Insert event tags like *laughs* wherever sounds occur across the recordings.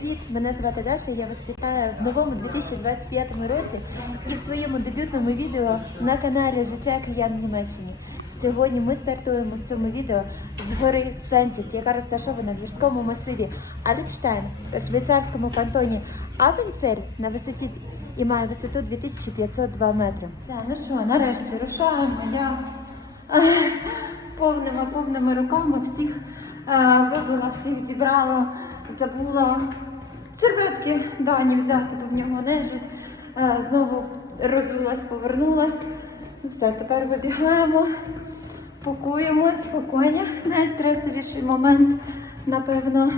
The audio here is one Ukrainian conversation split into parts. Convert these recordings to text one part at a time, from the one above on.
Привіт! Мене звати Даша. Я вас вітаю в новому 2025 році і в своєму дебютному відео на каналі Життя киян в Німеччині. Сьогодні ми стартуємо в цьому відео з гори Сентіс, яка розташована в гірському масиві Альпштайн у швейцарському кантоні Апенцель на висоті і має висоту 2502 метри. Так, ну що, нарешті рушаємо. Я повними повними руками всіх вивела, всіх зібрала, забула серветки Дані взяти, бо в нього нежить. Е, Знову розулась, повернулась. Ну все, тепер вибігаємо, пакуємо спокійно. Найстресовіший момент, напевно,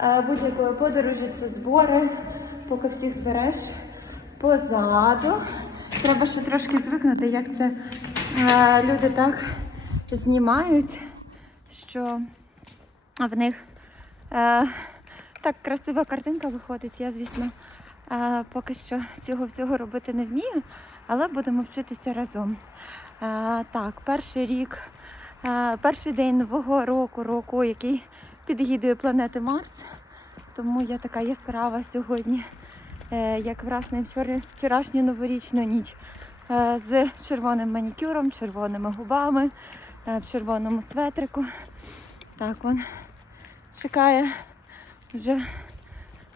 е, будь-якої подорожі це збори, поки всіх збереш позаду. Треба ще трошки звикнути, як це е, люди так знімають, що в них так красива картинка виходить. Я, звісно, поки що цього всього робити не вмію, але будемо вчитися разом. Так, перший рік, перший день нового року, року, який під гідою планети Марс. Тому я така яскрава сьогодні, е, як вчора, вчорашню новорічну ніч е, з червоним манікюром, червоними губами, е, в червоному светрику. Так он чекає вже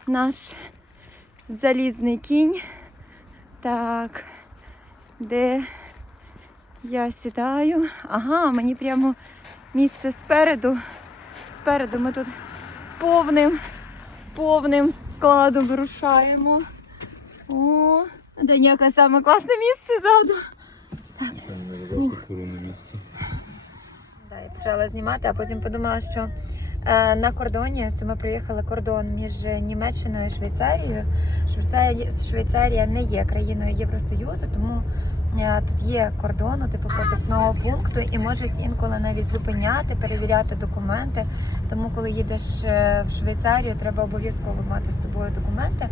наш залізний кінь. Так, де я сідаю. Ага, мені прямо місце спереду. Спереду ми тут повним, повним складом вирушаємо. О, де яке саме класне місце ззаду. Місце. Да, я почала знімати, а потім подумала, що на кордоні це ми проїхали кордон між Німеччиною і Швейцарією. Швейцарія, Швейцарія не є країною Євросоюзу, тому е, тут є кордону, типу пропускного пункту, і можуть інколи навіть зупиняти, перевіряти документи. Тому, коли їдеш е, в Швейцарію, треба обов'язково мати з собою документи.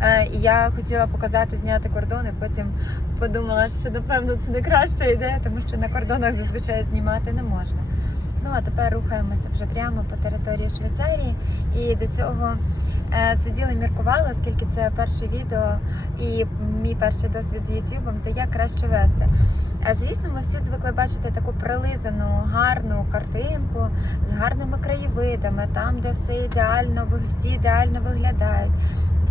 Е, і я хотіла показати, зняти кордони, потім подумала, що напевно це не краща ідея, тому що на кордонах зазвичай знімати не можна. Ну а тепер рухаємося вже прямо по території Швейцарії. І до цього е, сиділи, міркували, оскільки це перше відео і мій перший досвід з Ютубом, то як краще вести. А звісно, ми всі звикли бачити таку прилизану, гарну картинку з гарними краєвидами, там, де все ідеально, всі ідеально виглядають.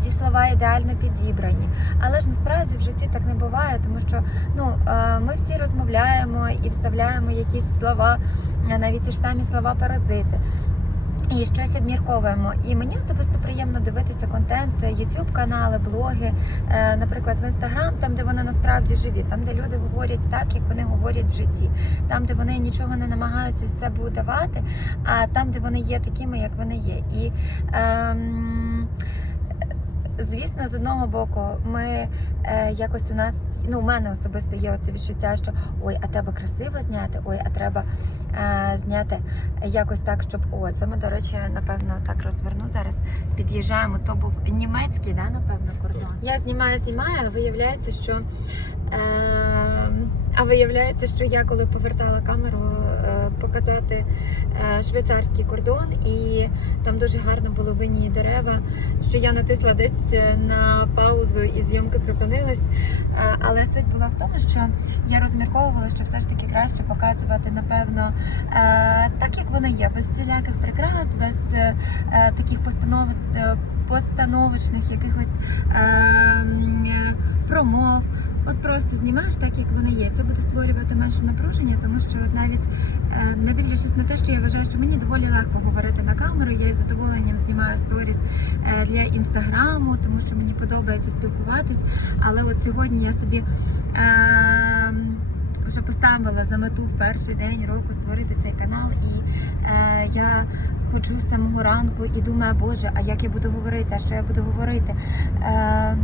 Всі слова ідеально підібрані, але ж насправді в житті так не буває, тому що ну е, ми всі розмовляємо і вставляємо якісь слова, е, навіть ті ж самі слова паразити. І щось обмірковуємо. І мені особисто приємно дивитися контент, youtube канали, блоги, е, наприклад, в Instagram, там, де вони насправді живі, там, де люди говорять так, як вони говорять в житті, там, де вони нічого не намагаються з себе удавати, а там, де вони є такими, як вони є. І ем, звісно, з одного боку, ми е, якось у нас, ну, у мене особисто є оце відчуття, що ой, а треба красиво зняти, ой, а треба е, зняти якось так, щоб о, це ми, до речі, напевно, так розверну зараз. Під'їжджаємо. То був німецький, да, напевно, кордон. Я знімаю, знімаю, а виявляється, що а виявляється, що я коли повертала камеру е, показати е, швейцарський кордон, і там дуже гарно було винні дерева, що я натисла десь е, на паузу і зйомки припинились. Але суть була в тому, що я розмірковувала, що все ж таки краще показувати, напевно, так як воно є, без всіляких прикрас, без таких постанов, постановочних якихось е, е, промов. От просто знімаєш так, як вони є. Це буде створювати менше напруження, тому що от навіть е, не дивлячись на те, що я вважаю, що мені доволі легко говорити на камеру. Я із задоволенням знімаю сторіс е, для інстаграму, тому що мені подобається спілкуватись. Але от сьогодні я собі е, вже поставила за мету в перший день року створити цей канал, і е, я ходжу з самого ранку і думаю, боже, а як я буду говорити, а що я буду говорити. Е,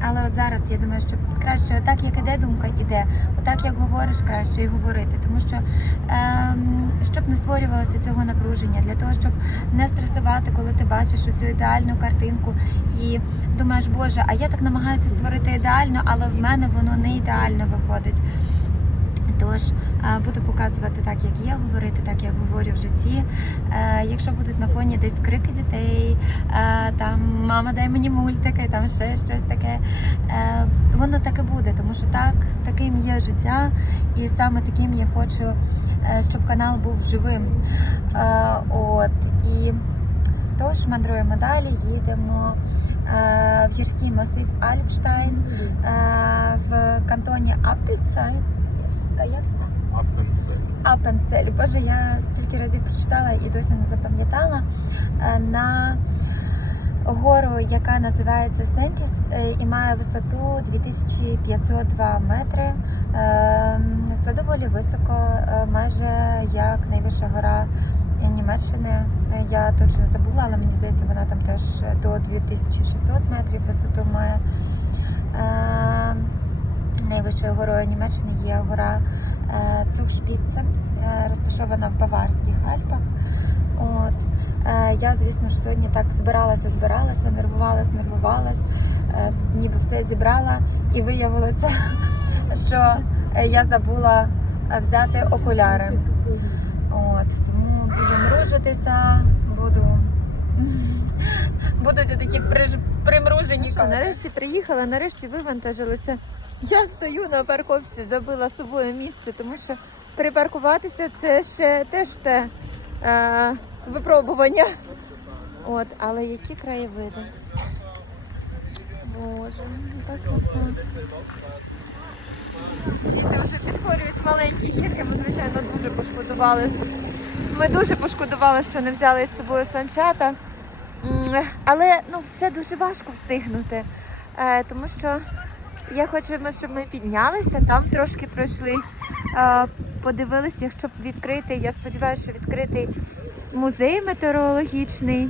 але от зараз я думаю, що краще отак, як іде думка, іде. Отак, як говориш, краще і говорити. Тому що ем, щоб не створювалося цього напруження, для того, щоб не стресувати, коли ти бачиш цю ідеальну картинку і думаєш, боже, а я так намагаюся створити ідеально, але в мене воно не ідеально виходить. Тож е, буду показувати так, як я говорити, так як говорю в житті. Е, Якщо будуть на фоні десь крики дітей, е, там мама дай мені мультики, там ще щось таке. Воно так і буде, тому що так, таким є життя, і саме таким я хочу, щоб канал був живим. От і тож мандруємо далі, їдемо е, в гірський масив Альпштайн е, в кантоні Апельцайн. Як? Афтенцель. Апенцель. Боже, я стільки разів прочитала і досі не запам'ятала Е, на гору, яка називається Сентіс е, і має висоту 2502 метри. Е, Це доволі високо, майже як найвища гора Німеччини. Я точно забула, але мені здається, вона там теж до 2600 метрів висоту має. Найвищою горою Німеччини є гора е, Цухшпіце, е, розташована в Баварських Альпах. От. Е, Я, звісно ж, сьогодні так збиралася, збиралася, нервувалась, е, ніби все зібрала, і виявилося, *laughs* що я забула взяти окуляри. От, тому буду мружитися, *laughs* буду. Будуть такі примружені. Ну нарешті приїхала, нарешті вивантажилися. Я стою на парковці, забила собою місце, тому що припаркуватися це ще теж те е, випробування. От, але які краєвиди. Боже, яка краса. Діти вже підходять маленькі гірки, ми, звичайно, дуже пошкодували. Ми дуже пошкодували, що не взяли з собою санчата. Але ну, все дуже важко встигнути. Е, тому що я хочу, щоб ми піднялися, там трошки пройшлись, е, подивилися, якщо б відкритий, я сподіваюся, що відкритий музей метеорологічний.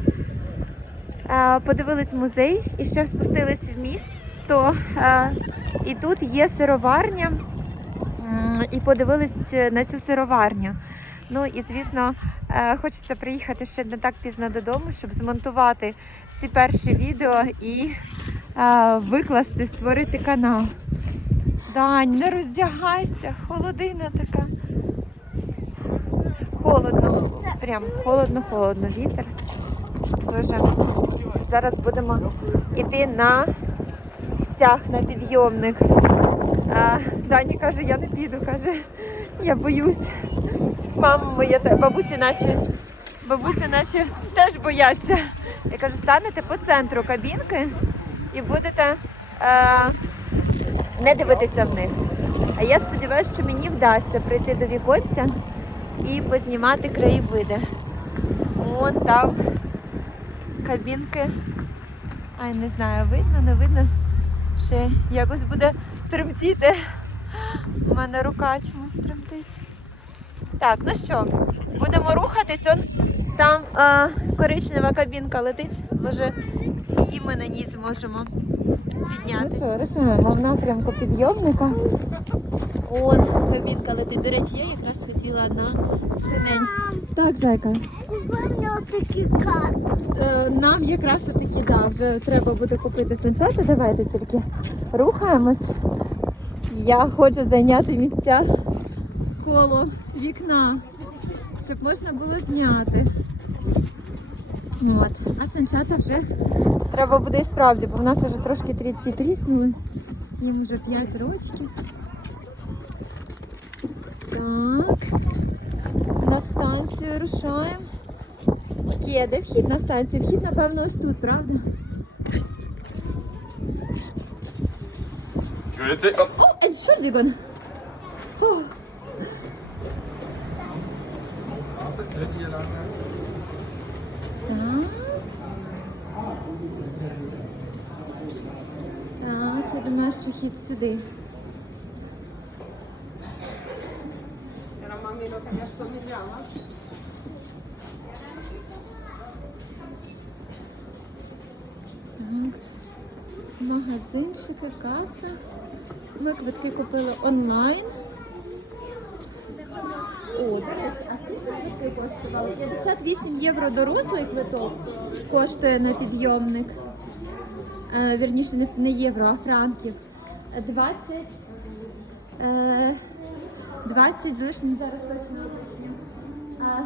Подивились музей і ще спустились в місто. І тут є сироварня. І подивились на цю сироварню. Ну і звісно, е, хочеться приїхати ще не так пізно додому, щоб змонтувати ці перші відео і викласти, створити канал. Дань, не роздягайся, холодина така. Холодно, прям холодно-холодно вітер. Дуже зараз будемо йти на стяг, на підйомник. А, Дані каже, я не піду, каже, я боюсь. Мама моя, бабусі наші, бабусі наші теж бояться. Я кажу, станете по центру кабінки і будете е, не дивитися вниз. А я сподіваюся, що мені вдасться прийти до віконця і познімати краєвиди. Вон там кабінки. Ай, не знаю, видно, не видно. Ще якось буде тремтіти. У мене рука чомусь тремтить. Так, ну що, будемо рухатись. Он там е, коричнева кабінка летить. Може, і ми на ній зможемо підняти. Ну що, рушаємо в напрямку підйомника. Он кабінка летить. До речі, я якраз хотіла на день. Так, зайка. Е, Нам якраз таки да, вже треба буде купити санчата. Давайте тільки рухаємось. Я хочу зайняти місця коло вікна, щоб можна було зняти. От. А санчата вже треба буде і справді, бо в нас вже трошки трійці тріснули. Їм вже 5 рочків. Так. На станцію рушаємо. Де вхід на станцію? Вхід, напевно, ось тут, правда? О, Entschuldigung. О. Так. Так, я думаю, що хід сюди. Так. Магазинчики, каса. Ми квитки купили онлайн. О, до а коштував? 58 євро дорослий квиток коштує на підйомник. Е, вірніше, не, євро, а франків. Е, 20. Е, 20 з лишнім зараз точно лишнім. А,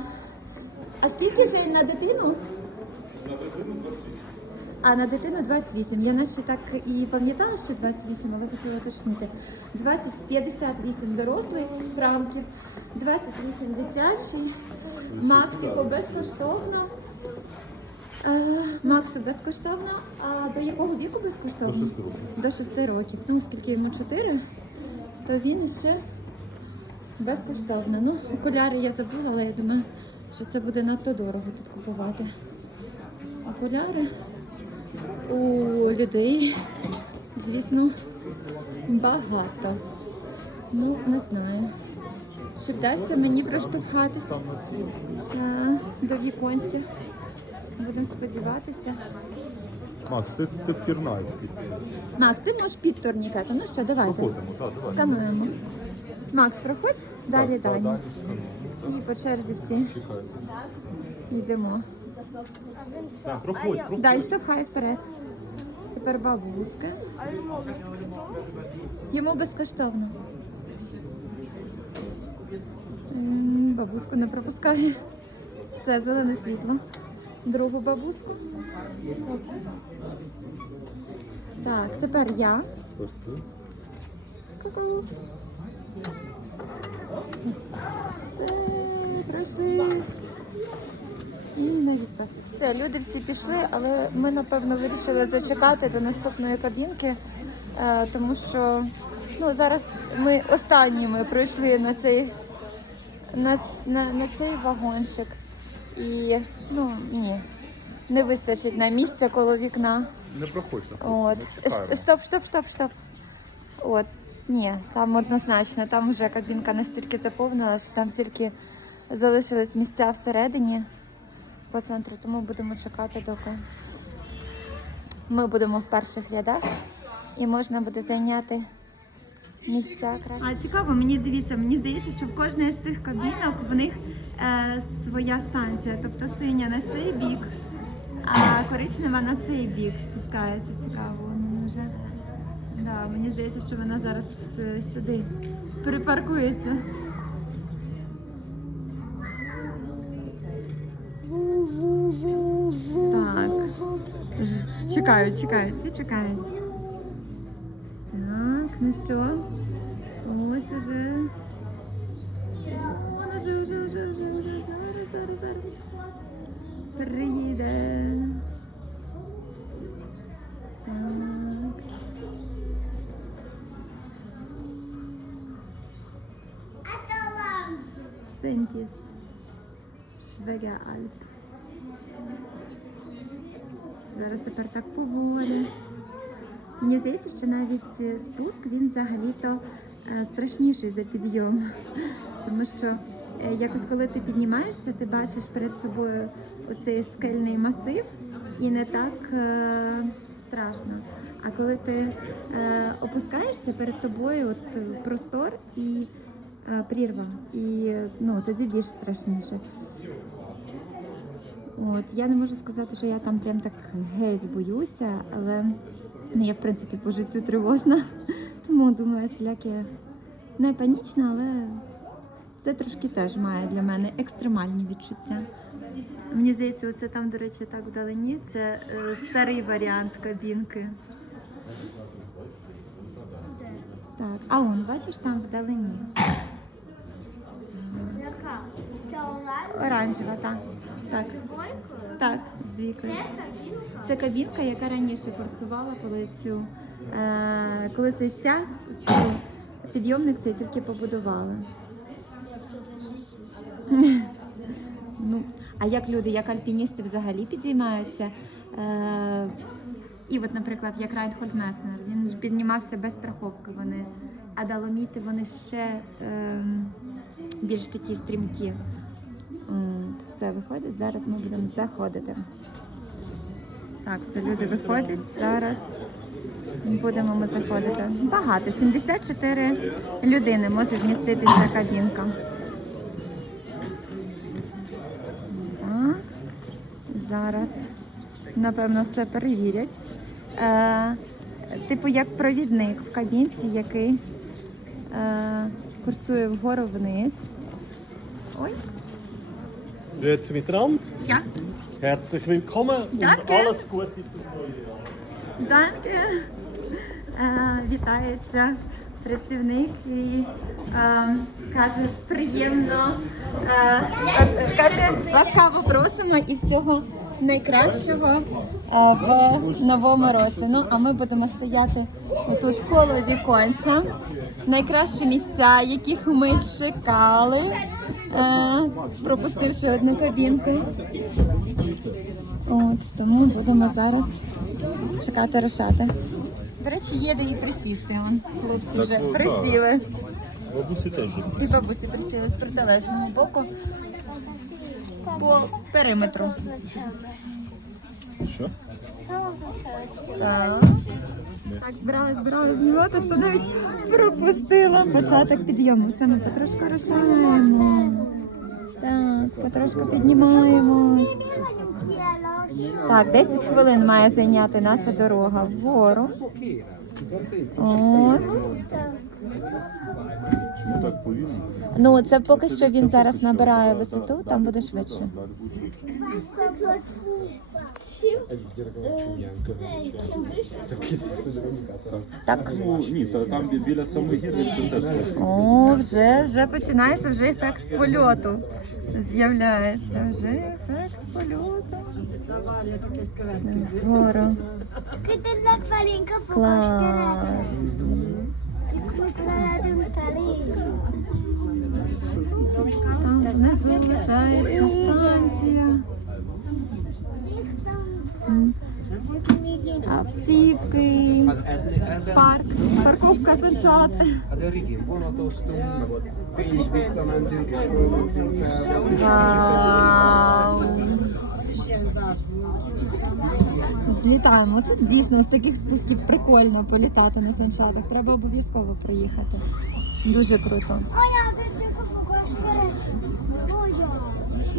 а скільки ж на дитину? А на дитину 28. Я наче так і пам'ятала, що 28, але хотіла уточнити. 20, 58 дорослих франків, 28 дитячий, Максику безкоштовно. Е, Максу безкоштовно. А до якого віку безкоштовно? До шести років. До 6 років. Ну, оскільки йому 4, то він ще безкоштовно. Ну, окуляри я забула, але я думаю, що це буде надто дорого тут купувати. Окуляри у людей, звісно, багато. Ну, не знаю. Чи вдасться мені проштовхатися е, до віконця. Будемо сподіватися. Макс, ти, ти пірнай під це. Макс, ти можеш під турнікетом. Ну що, давайте. Проходимо, так, давай. Скануємо. Макс, проходь далі Так, так, Дані. далі сканую. І по черзі всі Чекай. йдемо. Так, проходь, проходь. Дай штовхай вперед. Тепер бабуська. Йому безкоштовно. М, Бабуску не пропускає. Все, зелене світло. Другу бабуску. Так, тепер я. Ку-ку. Це пройшли. І пас. Все, люди всі пішли, але ми напевно вирішили зачекати до наступної кабінки, е, тому що ну, зараз ми останніми пройшли на цей, на, на, на цей вагончик. І ну ні, не вистачить на місця коло вікна. Не проходьте. От. Стоп, стоп, стоп, стоп. От. Ні, там однозначно, там вже кабінка настільки заповнила, що там тільки залишились місця всередині по центру, тому будемо чекати, доки ми будемо в перших рядах і можна буде зайняти місця краще. А цікаво, мені дивіться, мені здається, що в кожній з цих кабінок в них е, своя станція, тобто синя на цей бік, а коричнева на цей бік спускається. Цікаво. Вже да, мені здається, що вона зараз е, сюди припаркується. Ж- Чекають, чекають, всі чекають. Так, ну що? Ось уже. Вона вже, вже, вже, вже, вже. Зараз, зараз, зараз. Приїде. Так. Сентіс. Швега Альп. Зараз тепер так поволі. Мені здається, що навіть е, спуск він взагалі-то е, страшніший за підйом. *laughs* Тому що е, якось коли ти піднімаєшся, ти бачиш перед собою оцей скельний масив і не так страшно. А коли ти опускаєшся перед тобою от простор і прірва, і ну, тоді більш страшніше. От, я не можу сказати, що я там прям так геть боюся, але ну, я в принципі по життю тривожна. *laughs* Тому думаю, всіляке не панічно, але це трошки теж має для мене екстремальні відчуття. Мені здається, оце там, до речі, так вдалині. Це е, старий варіант кабінки. Так, а он, бачиш, там вдалині. Яка? Оранжева, так. Так, двойкою? так, з двійкою. Це кабінка? Це кабінка, яка раніше форсувала, коли цю е, коли цей стяг, цей підйомник цей тільки побудували. ну, а як люди, як альпіністи взагалі підіймаються? Е, і от, наприклад, як Райнхольд Меснер, він ж піднімався без страховки. Вони, а даломіти вони ще е, більш такі стрімкі. Все виходить. Зараз ми будемо заходити. Так, все, люди виходять. Зараз будемо ми заходити. Багато. 74 людини може вміститися кабінка. Так. Зараз, напевно, все перевірять. Е, типу як провідник в кабінці, який е, курсує вгору вниз. Ой. Grüezi miteinander. Ja, Herzlich willkommen und alles Gute Jahr. Е, Вітається працівник і е, каже приємно. е, е, Каже, ласкаво просимо і всього найкращого е, в новому році. Ну, а ми будемо стояти тут коло віконця. Найкращі місця, яких ми чекали, е, пропустивши одну кабінку. От, тому будемо зараз чекати рушати. До речі, є де і присісти. Вон, хлопці вже ну, присіли. Бабусі теж. І бабусі присіли з протилежного боку по периметру. Що? Так. Так, збиралась, збиралась знімати, що навіть пропустила початок підйому. Це ми потрошку рушаємо. Так, потрошку піднімаємось. Так, 10 хвилин має зайняти наша дорога вгору. От. Ну, це поки що він зараз набирає висоту, там буде швидше. Так. Ні, там біля самої теж. О, вже, вже починається вже ефект польоту. З'являється вже ефект польоту. Fogas Клас. Там внизу лишається станція. Автівки. Парк. Парковка fel. Вау. Злітаємо. Це дійсно з таких спусків прикольно політати на санчатах. Треба обов'язково приїхати. Дуже круто.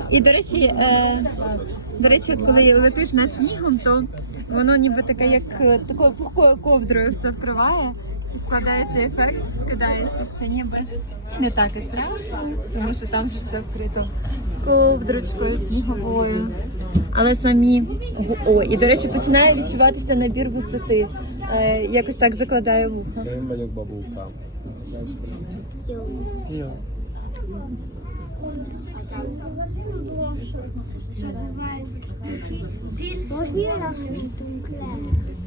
І до речі, е, до речі, от коли летиш над снігом, то воно ніби таке, як е, такою пухкою ковдрою все вкриває. І складається ефект, скидається, що ніби не так і страшно, тому що там же все вкрито ковдрочкою сніговою. Але самі о, і до речі, починає відчуватися набір висоти. Е, якось так закладає вуха. Jó. Most milyen lassítunk le?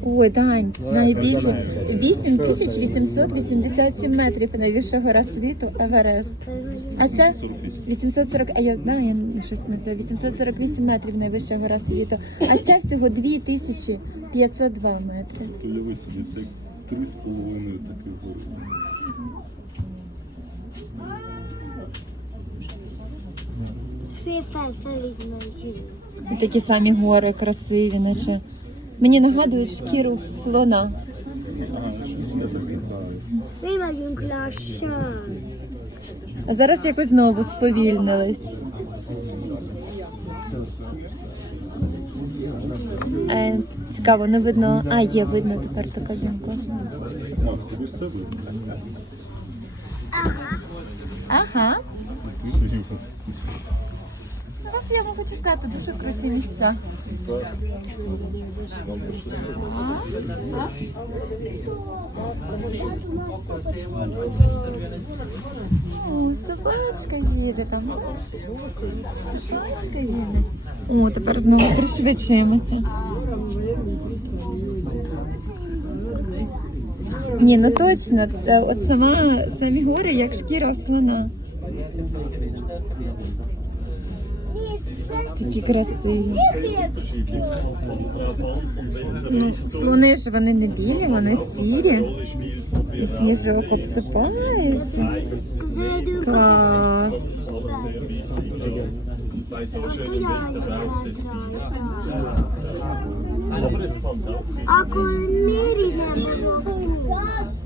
Ой, Дань, найбільше 8887 метрів найвища гора світу Еверест. А це 840, а я знаю, я щось не це 848 метрів найвища гора світу. А це всього 2502 метри. Уяви собі, це як три з половиною таких гори. Такі самі гори красиві, наче. Мені нагадують шкіру слона. А зараз якось знову сповільнились. Е, цікаво, не видно. А, є, видно тепер тобі все видно? Ага. Зараз я вам хочу сказати, дуже круті місця. О, собачка їде там. Собачка їде. О, тепер знову пришвидшуємося. Ні, ну точно, е, от сама самі гори, як шкіра слона. Такі красиві. Ну, слони ж вони не білі, вони сірі. І сніжок обсипається. Клас. Nem fogunk? Я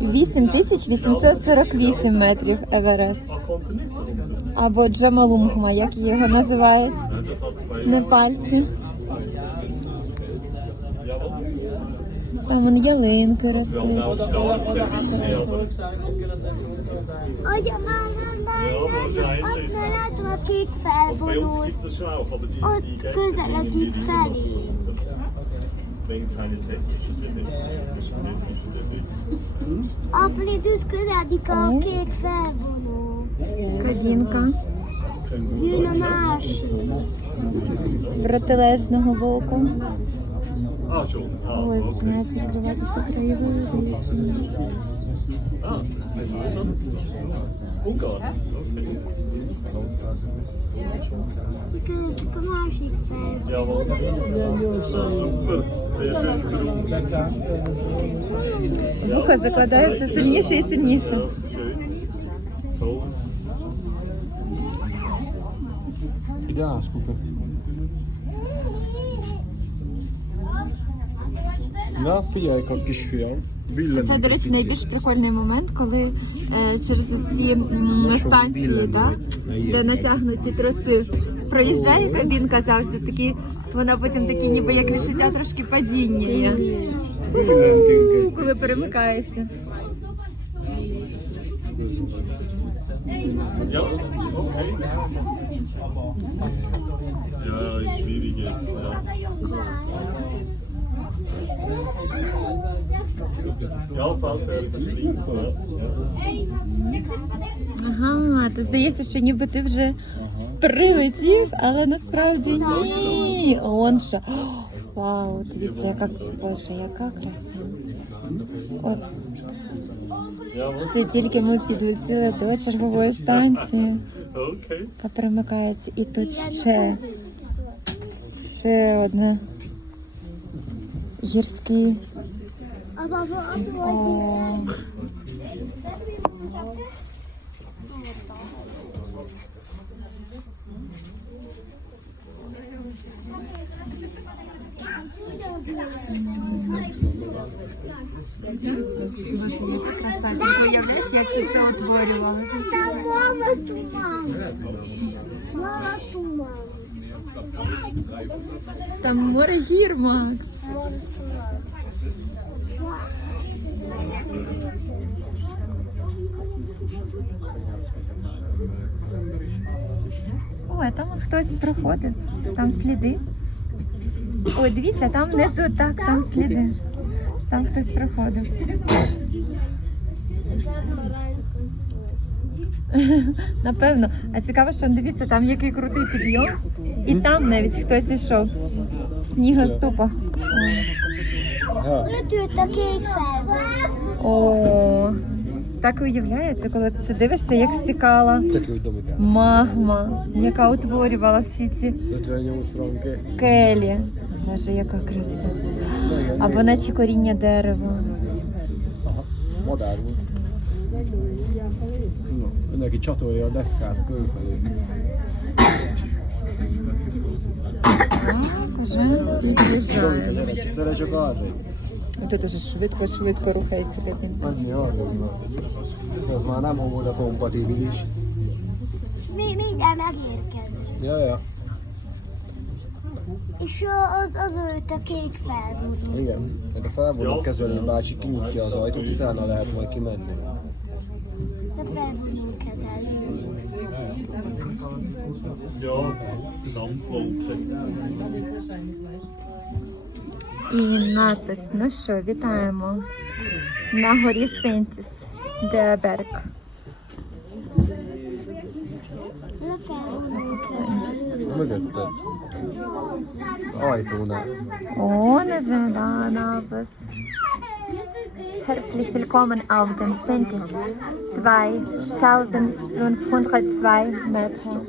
8848 метрів Еверест. Або Джамалунгма, як його називають. Непальці. Там вон ялинки ростуть. Oh ja, Bei uns gibt es schon auch, aber die, Und die Gäste, die, keine kunnen die kan piekvel voor ons. Кабінка Jullie maasje. протилежного боку. Ah, schon. Ah, Ой, okay. починають відкриватися краєвиди. Ah, Ungarn. Okay. We kunnen die maasje verder. Jawohl. Ja, super. Sehr schön für uns. Вуха закладає все сильніше і сильніше. Ja, schön. Toll. Ieder aanspoeken. Ja, Jou. Це, до речі, найбільш прикольний момент, коли е, через ці станції, да, де натягнуті троси, проїжджає кабінка завжди такі, вона потім такі, ніби як відчуття трошки падіння є. Коли перемикається. Schwierig jetzt. Ja. Ja, fällt der Beschrieb, ja. Ага, то здається, що ніби ти вже прилетів, але насправді ні. Он що. Вау, дивіться, яка боже, яка краса. От це тільки ми підлетіли до чергової станції. Та перемикається. І тут ще, ще одне. Гірський. Aber voor О, Боже, яка краса. Ти уявляєш, як це все утворювало? Там мало туман. Мало туман. Там море гір, Макс. Ой, там хтось проходив, там сліди. Ой, дивіться, там внизу, так, там сліди. Там хтось проходив. *laughs* Напевно. А цікаво, що дивіться, там який крутий підйом. І там навіть хтось ішов. В снігоступах. U? О, так і уявляється, коли ти це дивишся, як стікала магма, яка утворювала всі ці келі. Боже, яка краса. Або наче коріння дерева. Volt. No, neki csatolja a deszkát körülfelé. Так, уже під'їжджає. Gyere, gyere csak arra. Тут дуже швидко-швидко рухається кабінка. Annyi arra. Ez már nem volt a kompatibilis. Mi, mindjárt megérkezünk. Ja, ja. És az, az őt a kék felvonó. Igen. Meg a fel Jó. vannak kezelni, bácsi kinyitja az ajtót, utána lehet majd kimenni. A felvonó kezelő. Ja, Dampfwolke. І надпис. Ну що, вітаємо на горі Сентіс, Деберг. A felvonó kezelő. Mögötted. Ajtónál. Ohne da Nabis. Herzlich willkommen auf dem Sentis 2502 Meter.